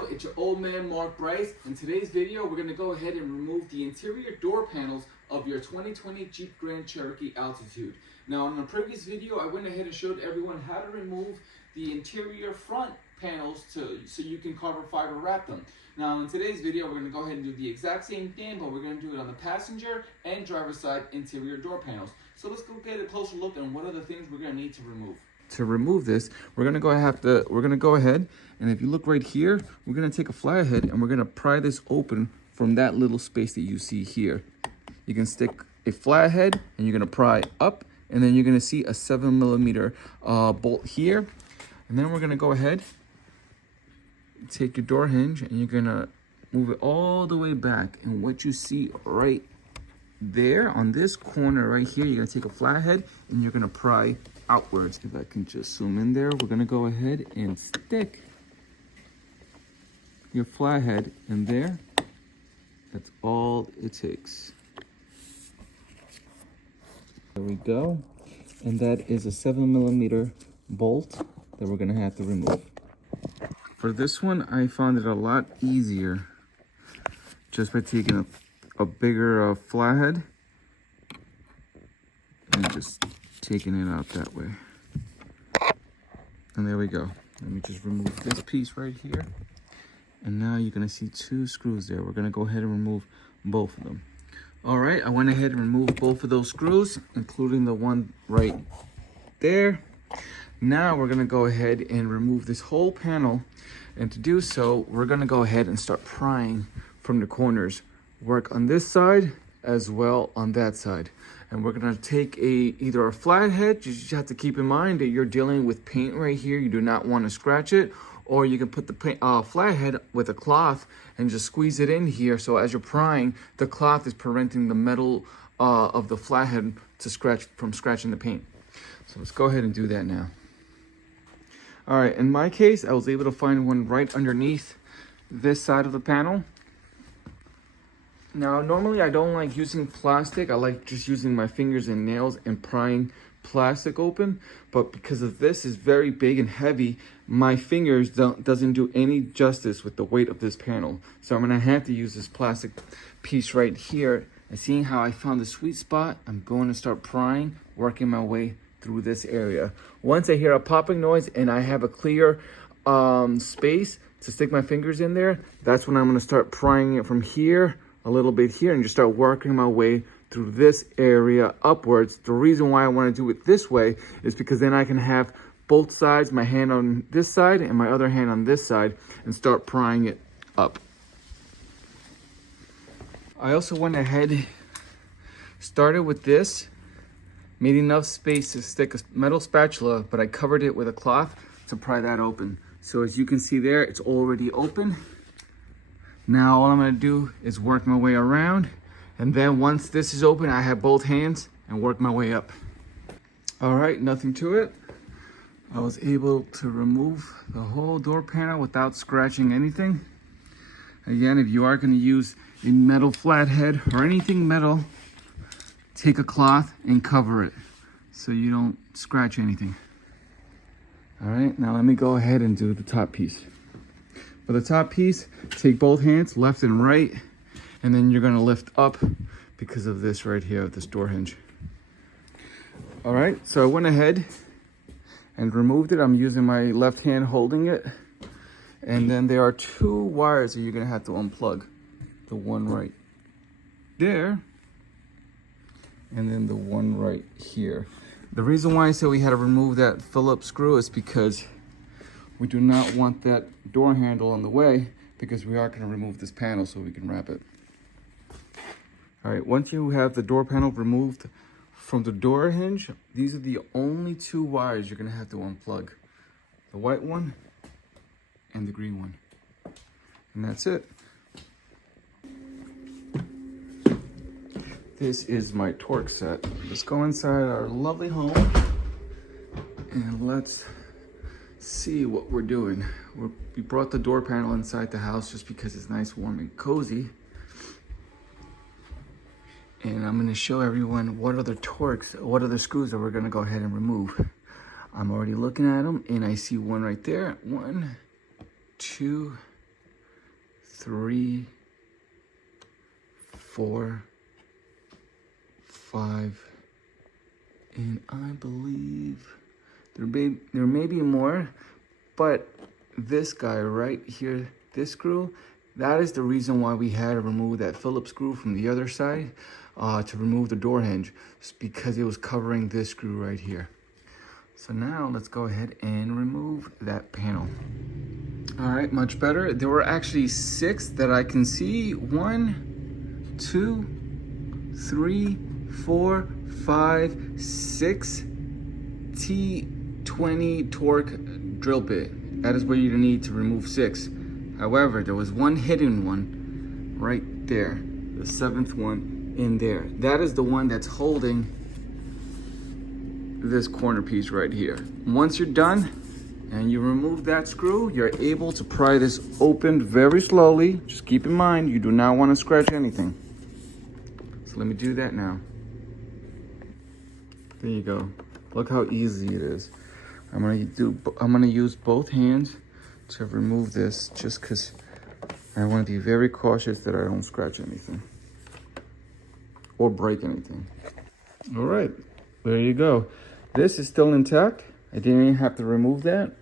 video, it's your old man Mark Bryce. In today's video, we're going to go ahead and remove the interior door panels of your 2020 Jeep Grand Cherokee Altitude. Now, in a previous video, I went ahead and showed everyone how to remove the interior front panels so you can carbon fiber wrap them. Now, in today's video, we're going to go ahead and do the exact same thing, but we're going to do it on the passenger and driver's side interior door panels. So let's go get a closer look at what are the things we're going to need to remove. To remove this, we're gonna go ahead, and if you look right here, we're gonna take a flathead and we're gonna pry this open from that little space that you see here. You can stick a flathead and you're gonna pry up, and then you're gonna see a 7mm bolt here. And then we're gonna go ahead, take your door hinge, and you're gonna move it all the way back. And what you see right there on this corner right here, you're gonna take a flathead and you're gonna pry outwards. If I can just zoom in there, we're gonna go ahead and stick your flathead in there. That's all it takes. There we go. And that is a 7mm bolt that we're gonna have to remove. For this one, I found it a lot easier just by taking a bigger flathead and just taking it out that way. And there we go. Let me just remove this piece right here. And now you're gonna see 2 screws there. We're gonna go ahead and remove both of them. All right, I went ahead and removed both of those screws, including the one right there. Now we're gonna go ahead and remove this whole panel. And to do so, we're gonna go ahead and start prying from the corners. Work on this side as well on that side. And we're gonna take either a flathead. You just have to keep in mind that you're dealing with paint right here. You do not want to scratch it. Or you can put the flathead with a cloth and just squeeze it in here. So as you're prying, the cloth is preventing the metal of the flathead from scratching the paint. So let's go ahead and do that now. All right, in my case, I was able to find one right underneath this side of the panel. Now, normally I don't like using plastic. I like just using my fingers and nails and prying plastic open. But because of this is very big and heavy, my fingers doesn't do any justice with the weight of this panel. So I'm gonna have to use this plastic piece right here. And seeing how I found the sweet spot, I'm going to start prying, working my way through this area. Once I hear a popping noise and I have a clear space to stick my fingers in there, that's when I'm gonna start prying it from here, a little bit here, and just start working my way through this area upwards. The reason why I want to do it this way is because then I can have both sides, my hand on this side and my other hand on this side, and start prying it up. I also went ahead, started with this, made enough space to stick a metal spatula, but I covered it with a cloth to pry that open. So as you can see there, it's already open. Now all I'm gonna do is work my way around, and then once this is open, I have both hands and work my way up. All right, nothing to it. I was able to remove the whole door panel without scratching anything. Again, if you are gonna use a metal flathead or anything metal, take a cloth and cover it so you don't scratch anything. All right, now let me go ahead and do the top piece. For the top piece, take both hands, left and right, and then you're gonna lift up because of this right here, this door hinge. All right, so I went ahead and removed it. I'm using my left hand holding it. And then there are 2 wires that you're gonna have to unplug. The one right there, and then the one right here. The reason why I said we had to remove that Phillips screw is because we do not want that door handle in the way, because we are going to remove this panel so we can wrap it. All right, once you have the door panel removed from the door hinge, these are the only 2 wires you're going to have to unplug. The white one and the green one. And that's it. This is my torque set. Let's go inside our lovely home and let's see what we're doing. We brought the door panel inside the house just because it's nice, warm, and cozy. And I'm gonna show everyone what other screws that we're gonna go ahead and remove. I'm already looking at them and I see one right there. 1, 2, 3, 4, 5, and I believe there may be more, but this guy right here, this screw, that is the reason why we had to remove that Phillips screw from the other side to remove the door hinge. It's because it was covering this screw right here. So now let's go ahead and remove that panel. All right, much better. There were actually 6 that I can see. 1, 2, 3, 4, 5, 6 T20 torque drill bit. That is where you need to remove 6. However, there was one hidden one right there, the 7th one in there. That is the one that's holding this corner piece right here. Once you're done and you remove that screw, you're able to pry this open very slowly. Just keep in mind, you do not want to scratch anything. So let me do that now. There you go. Look how easy it is. I'm gonna use both hands to remove this, just because I want to be very cautious that I don't scratch anything or break anything. All right, there you go. This is still intact. I didn't even have to remove that.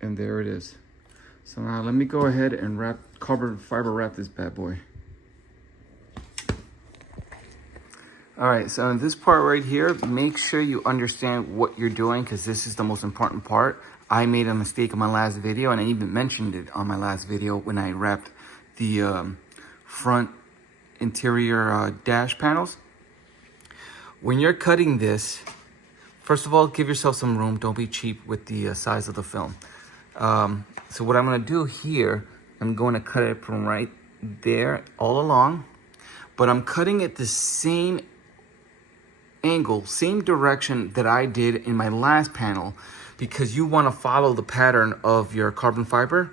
And there it is. So now let me go ahead and carbon fiber wrap this bad boy. All right, so in this part right here, make sure you understand what you're doing, because this is the most important part. I made a mistake in my last video, and I even mentioned it on my last video when I wrapped the front interior dash panels. When you're cutting this, first of all, give yourself some room. Don't be cheap with the size of the film. So what I'm gonna do here, I'm going to cut it from right there all along, but I'm cutting it the same angle, same direction that I did in my last panel, because you want to follow the pattern of your carbon fiber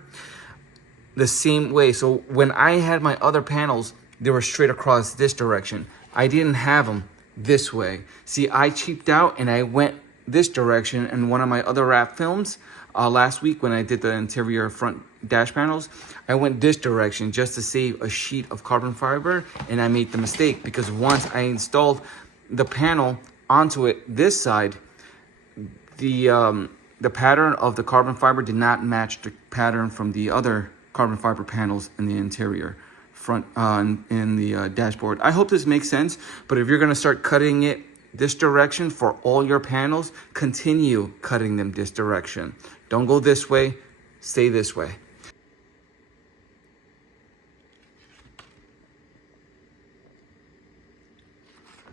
the same way. So when I had my other panels, they were straight across this direction. I didn't have them this way. See, I cheaped out and I went this direction in one of my other wrap films last week when I did the interior front dash panels. I went this direction just to save a sheet of carbon fiber, and I made the mistake because once I installed the panel onto it this side, the pattern of the carbon fiber did not match the pattern from the other carbon fiber panels in the interior front in the dashboard. I hope this makes sense, but if you're gonna start cutting it this direction for all your panels, continue cutting them this direction. Don't go this way, stay this way.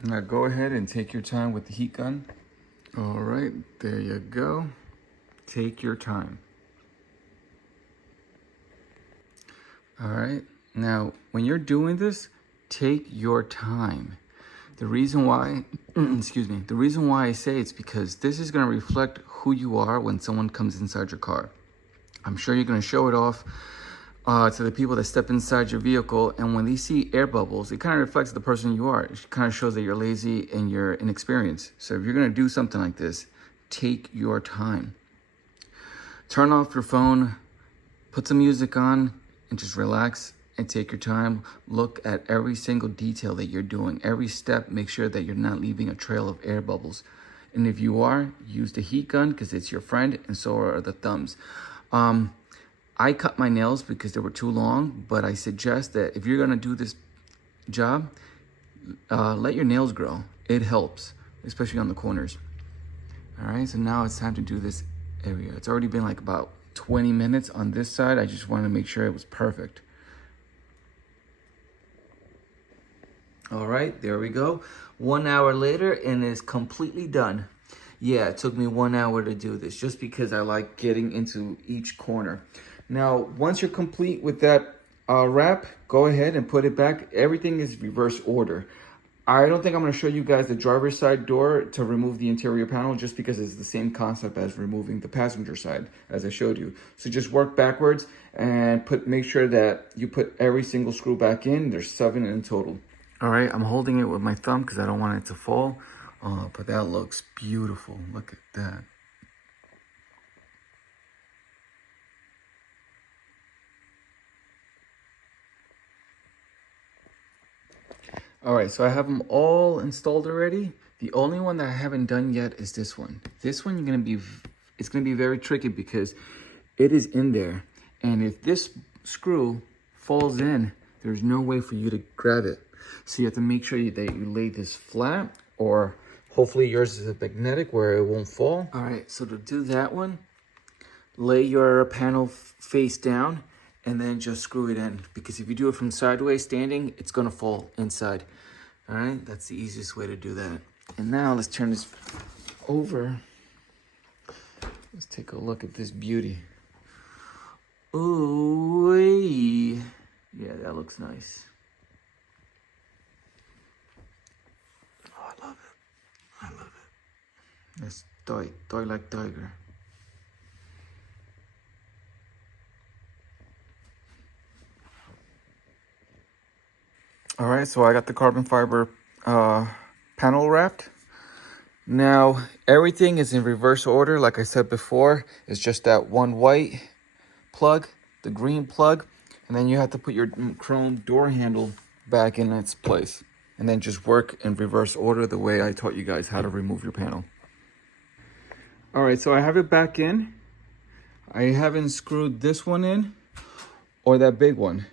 Now go ahead and take your time with the heat gun. All right, there you go. Take your time. All right, now when you're doing this, take your time. The reason why, excuse me, the reason why I say it's because this is gonna reflect who you are when someone comes inside your car. I'm sure you're gonna show it off to the people that step inside your vehicle, and when they see air bubbles, it kind of reflects the person you are. It kind of shows that you're lazy and you're inexperienced. So if you're gonna do something like this, take your time. Turn off your phone, put some music on, and just relax and take your time. Look at every single detail that you're doing. Every step, make sure that you're not leaving a trail of air bubbles. And if you are, use the heat gun because it's your friend, and so are the thumbs. I cut my nails because they were too long, but I suggest that if you're gonna do this job, let your nails grow. It helps, especially on the corners. All right, so now it's time to do this area. It's already been like about 20 minutes on this side. I just wanted to make sure it was perfect. All right, there we go. 1 hour later and it's completely done. Yeah, it took me 1 hour to do this just because I like getting into each corner. Now, once you're complete with that wrap, go ahead and put it back. Everything is reverse order. I don't think I'm going to show you guys the driver's side door to remove the interior panel just because it's the same concept as removing the passenger side as I showed you. So just work backwards and make sure that you put every single screw back in. There's 7 in total. All right, I'm holding it with my thumb because I don't want it to fall. But that looks beautiful. Look at that. All right, so I have them all installed already. The only one that I haven't done yet is this one. This one it's gonna be very tricky because it is in there. And if this screw falls in, there's no way for you to grab it. So you have to make sure that you lay this flat, or hopefully yours is a magnetic where it won't fall. All right, so to do that one, lay your panel face down and then just screw it in. Because if you do it from sideways standing, it's gonna fall inside. All right, that's the easiest way to do that. And now let's turn this over. Let's take a look at this beauty. Ooh, yeah, that looks nice. Oh, I love it. I love it. It's toy like tiger. All right, so I got the carbon fiber panel wrapped. Now, everything is in reverse order. Like I said before, it's just that one white plug, the green plug, and then you have to put your chrome door handle back in its place. And then just work in reverse order the way I taught you guys how to remove your panel. All right, so I have it back in. I haven't screwed this one in or that big one.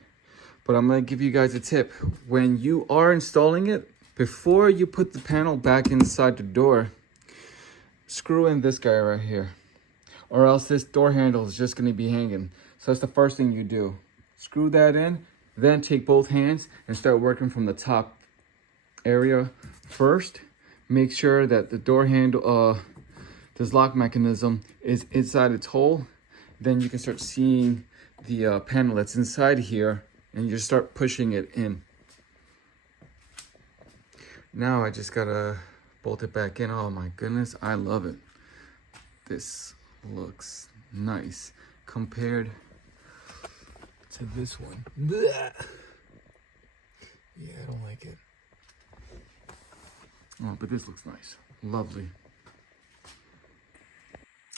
But I'm gonna give you guys a tip. When you are installing it, before you put the panel back inside the door, screw in this guy right here, or else this door handle is just gonna be hanging. So that's the first thing you do. Screw that in, then take both hands and start working from the top area first. Make sure that the door handle, this lock mechanism is inside its hole. Then you can start seeing the panel that's inside here, and you start pushing it in. Now I just gotta bolt it back in. Oh my goodness, I love it. This looks nice compared to this one. Blech. Yeah, I don't like it. Oh, but this looks nice. Lovely.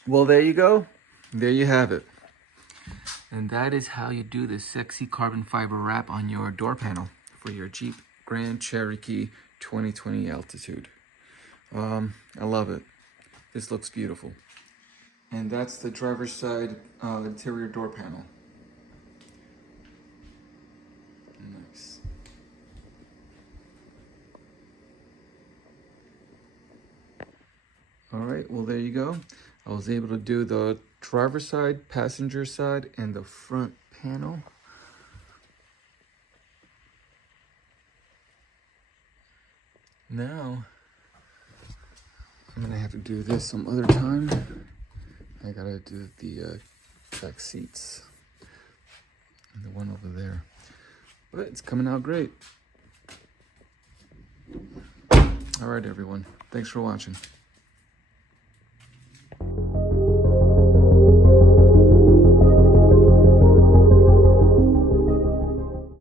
Well, there you go. There you have it. And that is how you do this sexy carbon fiber wrap on your door panel for your Jeep Grand Cherokee 2020 Altitude. I love it. This looks beautiful. And that's the driver's side interior door panel. Nice. All right, well, there you go. I was able to do the driver's side, passenger side, and the front panel. Now, I'm gonna have to do this some other time. I gotta do the back seats and the one over there. But it's coming out great. All right, everyone. Thanks for watching.